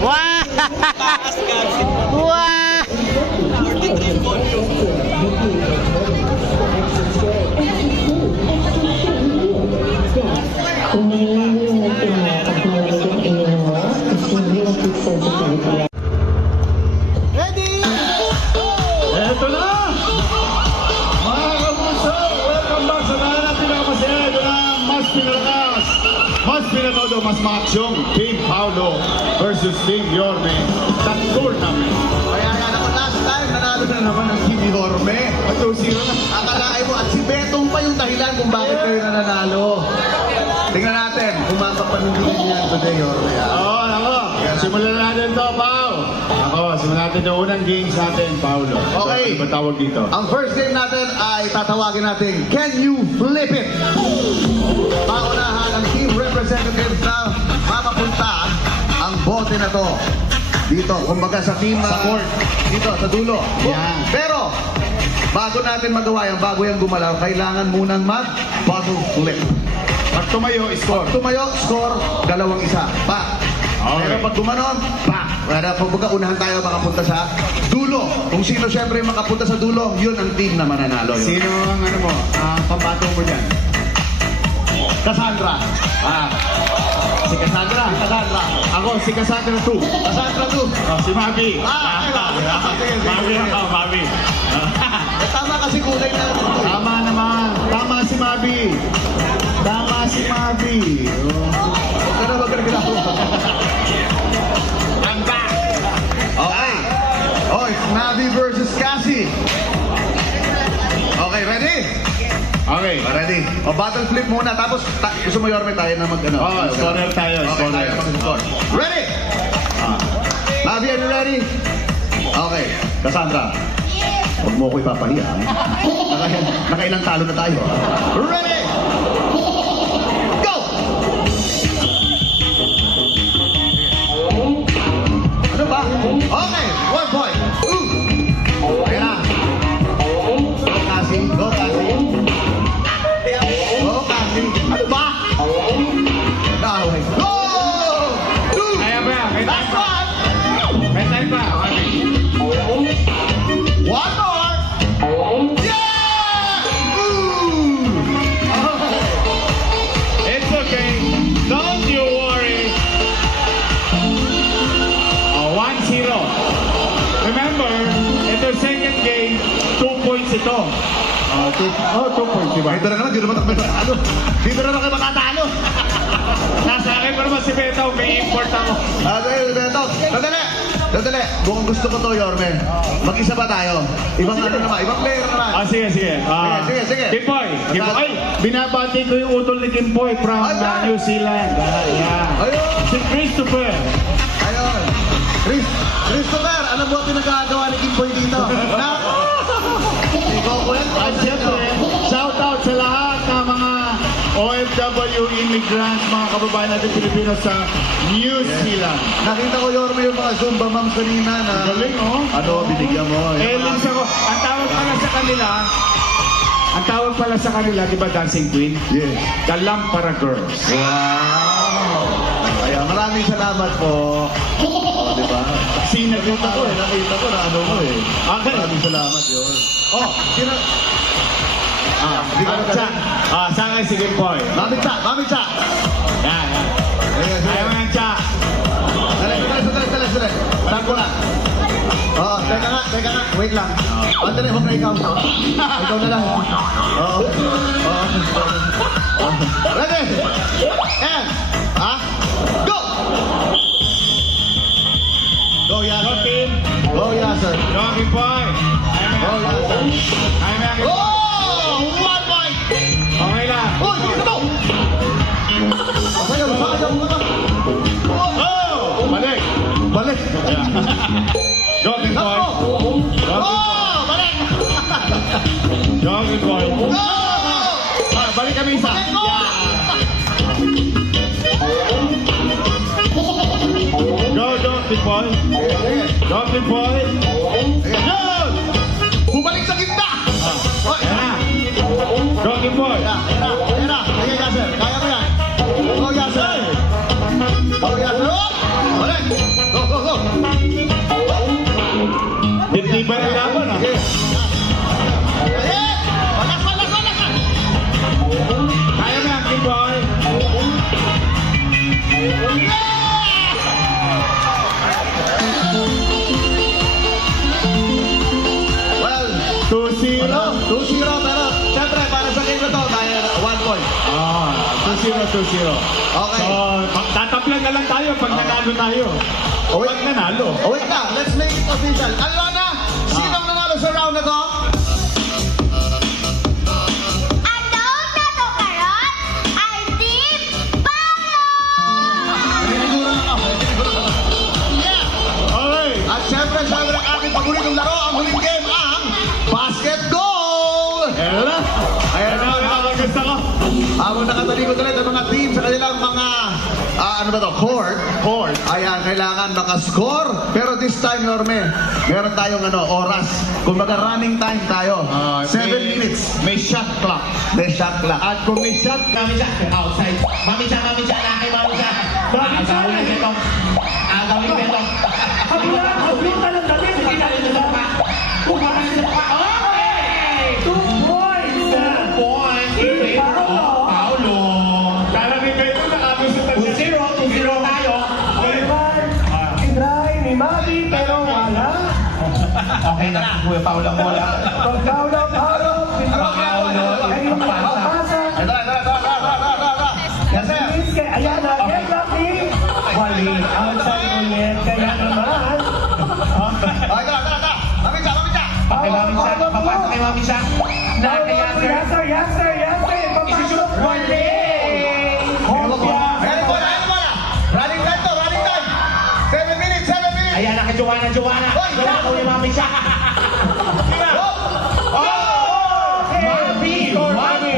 Wow! Wow! Ready? Eto na! Mga kapuso, welcome back sa lahat natin mga masaya. Ito na ang mas pinalakas, mas pinatodo, mas makaksyong Team Paolo versus Team Yorme sa tournament. Kaya yan ako, last time nanalo na naman ng Team Yorme. At 2-0 na. Akalain mo, at si Betong pa yung dahilan kung bakit kayo nananalo. Tingnan natin, kumakapanindigan niya today, Yorme. Oo, nako. Simulan natin to, Pao. Ako, simulan natin yung unang games natin, Paolo. Okay. So, ano ba tawag dito? Ang first game natin ay tatawagin natin, Can You Flip It? Paunahan ang team representatives na mapapunta ang bote na to. Dito, kumbaga sa team Sa court. dito, sa dulo. Yan. Pero, bago natin magawa yan, bago yan gumalaw, kailangan munang mag-bottle flip. Pag tumayo, score. Tumayo, score, 2-1. Pa. Okay. Pero pag gumanon, pa. Kaya pagbaga unahan tayo makapunta sa dulo. Kung sino siyempre makapunta sa dulo, yun ang team na mananalo. Yun. Sino ang ano mo, pambato mo dyan? Cassandra. Si Cassandra. Cassandra. Ako, si Cassandra 2. Cassandra 2. Si Mavi. Okay lang. Sige, sige, Mavi sige. ako, Mavi. Tama kasi kulay na. Tama naman. Tama si Mavi. Tama si Mavi. Wag ka na ginagawa. I'm back. Okay. Oh, it's Navi versus Cassie. Okay, ready? Okay. Ready. O, battle flip muna. Tapos, gusto mo, Yorme, tayo na mag-ano. Oh, scorer tayo. Okay, Scorer. tayo mag-score. Ready? Navi, are you ready? Okay. Cassandra. Huwag mo ko ipapahiya. Nakailang talo na tayo. Ready? Go! Ano ba? Okay, 1 point. Ayan na. Go, Cassie. Go, Cassie. Go, Cassie. Ano ba? Naway. Go! 2! Kaya ba? May time Last pa. one! May time pa. Okay. One more! Yeah! Ooh! It's okay. Don't you worry. 1-0. Remember, ito second game, 2 points ito. 2 points, diba? Dito na naman, dito naman tayo matalo. Dito na naman kayo matatalo. Nasa akin pa naman si Beto, may import ako. Okay, Beto. Sandali! Sandali! Mukhang gusto ko to, Yorme. Mag-isa ba tayo? Ibang ano naman, ibang player naman. Sige. Sige. Kimboy. Ay, binabati ko yung utol ni Kimboy from New Zealand. Yeah. Ayun! Si Christopher. Ayun! Christopher, alam mo ang pinagkagawa ni Kimboy dito? Ikaw ko yan. At syempre, shout out sa lahat ng mga OFW immigrants, mga kababayan natin Pilipino sa New Zealand. Nakita ko, Yorme, yung mga Zumba moms kanina na... Galing, oh. Ano, binigyan mo. Lins ako. Ang tawag pala sa kanila, di ba Dancing Queen? Yes. The Lampara Girls. Wow! Kaya maraming salamat po. O, di ba? Kasi nakita ko eh. Nakita ko na ano mo eh. Okay. Maraming salamat yun. Oh, sino? Di ka Sa akin si Kimboy. Mami Cha! Yan. Ayan, Ayaw sige. ng cha. Sali. Saan ko na? Oo, teka nga. Wait lang. Andali, huwag na ikaw. Ikaw na lang. Oo. Ready? And, go! Go, Go Yasser. team. Go, Yasser. Go Kimboy. Go, Yasser. Ayaw Kimboy. Oh! 1 point! Okay lang. Oh, sige na to! Masayaw ka. Oh! Balik. Balik. Go Kimboy. Oh! Balik! Go Kimboy. Oh! Balik kami isa. Balik ko! Go Kimboy. Go Kimboy. Yun! Bumalik sa gitna! Oh, Ayan na. Go Kimboy. Ayan na. Ayan na. Ayan, Yasser. Kaya mo yan. 2-0. Okay. So, tataplan na lang tayo pag nanalo tayo. Oh, wait. Pag nanalo. Oh, wait lang. Let's make it official. Alona, sinong nanalo sa round na to? Ang daog na to karon ay Team Paolo! Pinigura na ako. Okay. At syempre, sabi ng ating paboritong laro, ang huling game ang basket goal! Ayan na. Ayan na, nakakagusto ko. Habang nakatalikod ulit ang mga team sa kanilang mga, ano ba to, court. Ayan, kailangan makascore. Pero this time, Norme, meron tayong oras. Kumbaga running time tayo. 7 minutes. May shot clock. May shot clock. At kung may shot Mami siya, outside. Mami siya, na kay Mami siya. Agawin betong. Agawin betong. Hablo ka lang dali. Sige na rin sa pa. Kumakas sa pa. Okay! 2 points. 2 points. In favor of Paolo. Kala ni Beto nakagusto na siya. 2-0 tayo. Try ni Mabi pero wala. Okay na, Kuya Paolo mo lang. Paolo. Ayun, papasa. Yes, sir. Ayan na, get luck ni Wali. Outside ulit. Kaya naman. Okay, tara. Mami siya. Okay, Mami siya. Papasa kay Mami siya. Nakayaser. Yes, sir. Isushoot. Wale! Ready mo na. Running time. 7 minutes. Ayan na kay Joanna. Hoy, Joanna ko ni Mami siya. Oh! Mami! 1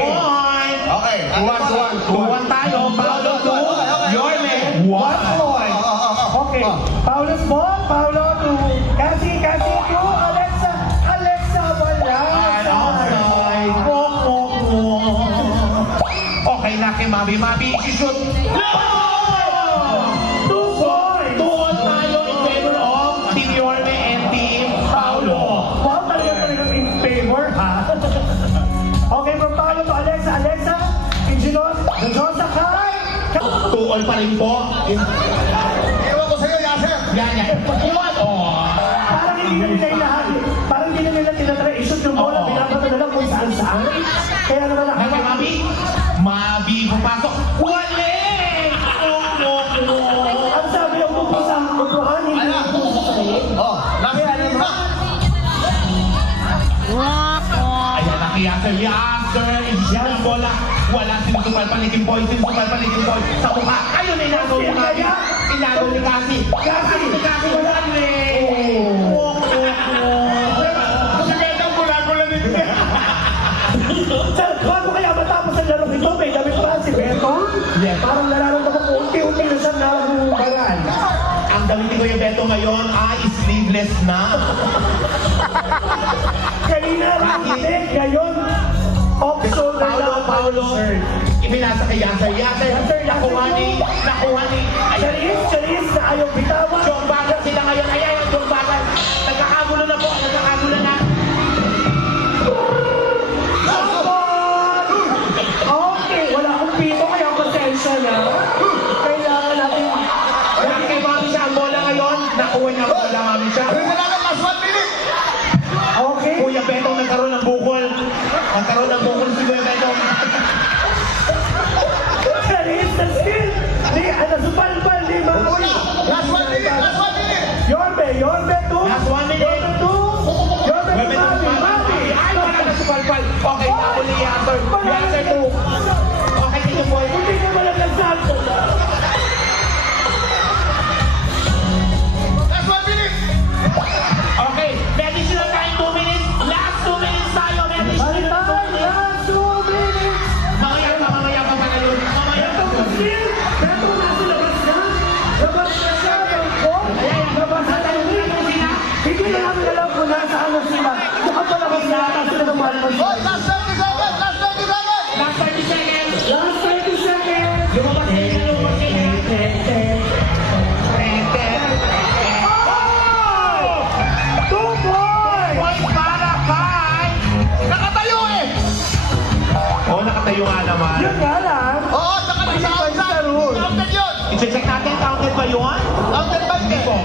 point! Okay. 2-1 tayo. Paolo 2. Yorme 1 point. Okay. Paolo's ball. Paolo to Cassie to Alexa. Wala. Okay na kay Mami. Shoot. 2 points. 2-1 tayo in favor of Team Yorme and Team Paolo. Wow, talaga in favor, ha? Okay, from Paolo to Alexa. Inginos, Josa Kai. 2-all pa rin po. Iwan ko sa'yo, Yasser. Yan. 2-1. Oh. Parang hindi na nila lahat. Parang hindi na nila tinatry i-shoot yung bola. Oo. Binabato na lang kung saan. Kaya naman Kay Mami. Mami, pupasok. Wale! ang sabi ng buko sa upuan, hindi Ayun. ang buko sa sahig. Oh, last Kaya minute naman, na. Ayan na kay Yasser. Yan ang bola. Wala sinusupal palikin boy. Sa mukha. Ayun, inagaw ni Mami. Inagaw ni Cassie. Cassie, wale! Si Beto ang gula-gula nito. Sir, bago kaya matapos ang laro ito, may damit pa si Beto. Yes. Parang nararamdaman ko unti-unti na siyang nabubaran. Ang damit ni Kuya Beto ngayon ay sleeveless na. Kanina hindi, ngayon, off-shoulder lang. Paolo, ipinasa kay Yasser. Yasser, nakuha ni. Charis na ayaw bitawan. Jong Bagal sila ngayon. Ayan, Jong Bagal. Nagkakagulo na po. Okay, wala akong pito kaya pasensya na. Kailangan natin... Wala kay Mami siya ang bola ngayon. Nakuha niya ang bola, Mami siya. Kailangan last 1 minute. Okay. Kuya Beto nagkaroon ng bukol. Si Kuya Beto. Charis na skill. Di, supal-pal, di ba? Una, last 1 minute. Yorbe 2. Last 1 minute. Yorbe Kuya 2. Beto, Mami. ay, wala na si Palpal. Okay, nakuli Yasser. Yasser 2. Okay, tingin mo. Hindi ko malaglag sa ato. Last 1 minute. Okay, may additional time 2 minutes. Last 2 minutes tayo. May additional 2 minutes. Last 2 minutes. Mamaya pa na yun. Mamaya Beto pa. skill. Beto nasa labas na. Labas na siya. Labas na tayo. Hindi na namin alam kung nasaan na sila. Baka palabas na ata sila ng malabas. Oh, last 30 seconds. Last 30 seconds. Last 30 seconds. Lumabas sila. Two points. Point para kay... Nakatayo eh. Oo, nakatayo nga naman. Yun nga lang. Oo, tsaka nasa outside. Counted yun. I-check natin, counted ba yun? Counted ba Hindi po.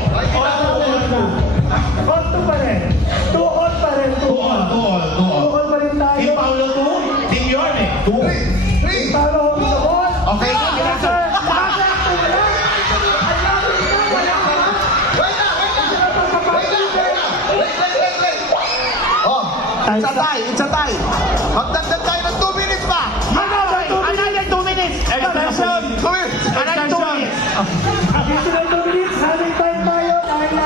On to pa rin. 2 on pa rin. 2 on. 2 on pa rin tayo. Team Paolo 2, Team Yorme 2. 3. Paolo on the ball. Okay, kaya Sir, wala. Oh, it's a tie. Magdagdag tayo ng 2 minutes pa. Another 2 minutes. Extension. 2 minutes. Another 2 minutes. Additional 2 minutes. Having time tayo dahil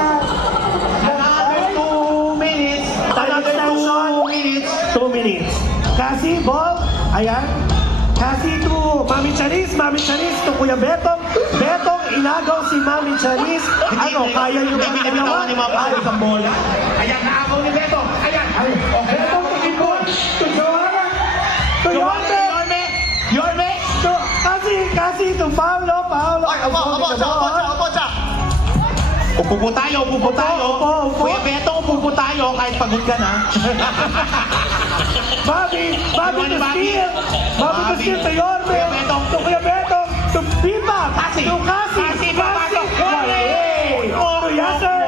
Another 2 minutes. Another 2 minutes. 2 minutes. Kasi, Bob, ayan. Kasi to Mami Charis to Kuya Betong. Betong, inagaw si Mami Charis. Ano, kaya nyo ba Hindi binatawan ni mga pare sa bola. Ayan, naagaw ni Beto. Ayan. Okay. Betong, ipon. To Joanna. To Yorme. Yorme. To, kasi to Paolo. Ay, opo, siya. Upo tayo. Upo. Kuya Beto, upo tayo kahit pagod ka na. Bobby to Steve. Bobby to Steve to Yorme. Kuya Betong. To Kuya Betong. To Pipa. Kasi. To Kasi. Kasi, papasok. Wale. To Yasser.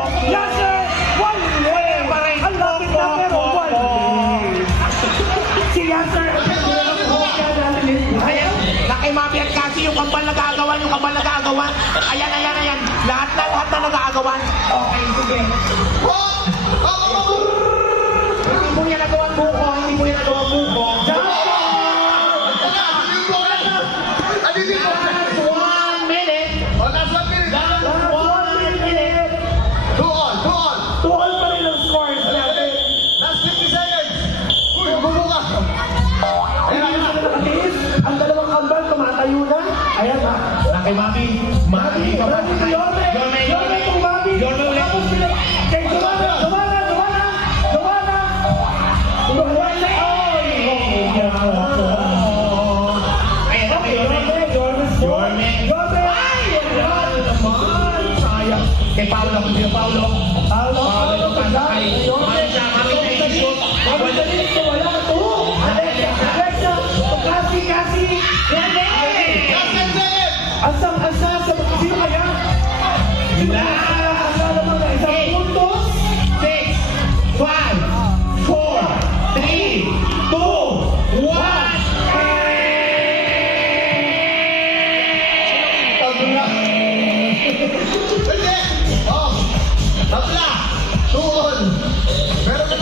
Wale. Ang lapit na pero wale. Si Yasser. Ayan, nakimami at kasi yung kambal nag-aagawan. Ayan. Lahat na nag-aagawan. Okay, sige. Hindi mo yan nagawang buko. Last 1 minute. Last 1 minute. Last 1 minute. Two all. Tuol pa rin ang scores natin. Last 50 seconds. Uy, bubuka. Hindi na sila nakatiis. Ang dalawang kambal tumatayo na. Ayan ha. Nakimami. Mami ka ba? Yorme kung Bobby. Yorme ulit. Tapos sila. Kay Joanna. Ayan, okay, Yorme. Sayang. Kay Paolo. Paolo, Mami siya. Bobby Charis, wala to. Alexa, kasi. Last 10 seconds. Asang-asa sa sino kaya? Asa naman na isang puntos. 6, 5, 4, 3, 2, 1. Hindi. Oh, tabla. Two all. Meron na